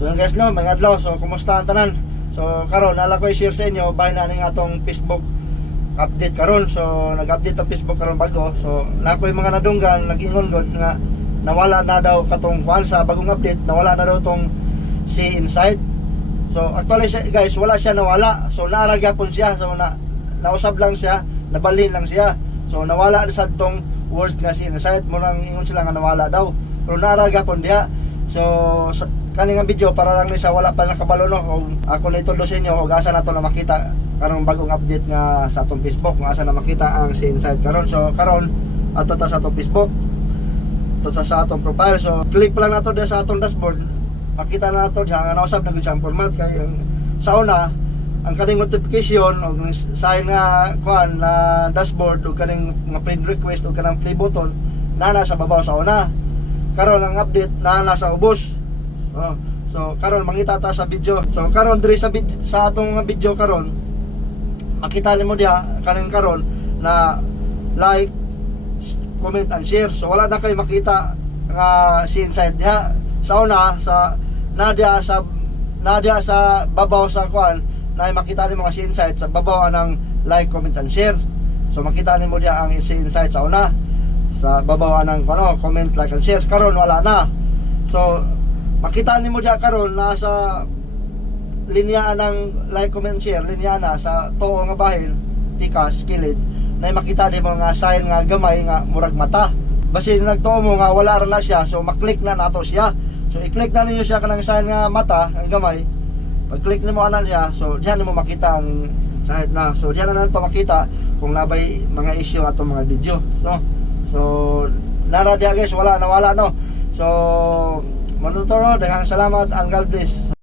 So yun guys no, mga adlaw, so kumusta ang tanan? So karon nala ko i-share sa inyo bahin na ning atong Facebook update karon. So nag-update ang Facebook karon bago. So nako yung mga nadunggan nag-ingon gud nga nawala na daw katong kuan sa bagong update, nawala na daw tong si Inside. So actually guys, wala siya nawala. So naaragyapon siya. So nausab lang siya, nabalhin lang siya. So nawala sa tong words nga si Inside, murang ingon sila nga nawala daw. Pero naaragyapon diha. So kaning video para lang ni sa wala pa nakabalo no, og ako na itulo sa inyo og asa nato na makita karong bagong update nga sa atong Facebook, kung asa na makita ang si Inside karon. So karon ato ta sa atong Facebook, ato ta sa atong profile. So click pa lang nato diha sa atong dashboard, makita na nato diha nga nausab na gud siyang format kay sa una ang kaning notification og sign nga kuan na dashboard og kaning nga friend request og kanang play button na sa babaw sa una. Karon ang update na nasa ubos. So karon mangita ta sa video. So karon diri sa atong video karon makita nimo diha kaning karon na like, comment and share. So wala na kay makita nga si Inside diha sa una sa nadia sa babaw sa kuan na makita nimo nga si Inside sa babaw anang like, comment and share. So makita nimo diha ang si Inside sa una sa babaw anang comment, like and share. Karon wala na. So makita nimo diha karon nasa linya ng like, comment, share, linya na sa tuo nga bahin tikas kilid na makita nimo nga sign nga gamay nga murag mata. Basin nagtuo mo nga wala ra na siya, so maklik na nato siya. So i-click na ninyo siya kanang sign nga mata ang gamay. Pag-click nimo anan siya, so diyan nimo makita ang sahid na. So diyan na nato makita kung nabay mga issue ato mga video, no. So nara diha guys, wala nawala no. So manuturo, daghang salamat and God bless.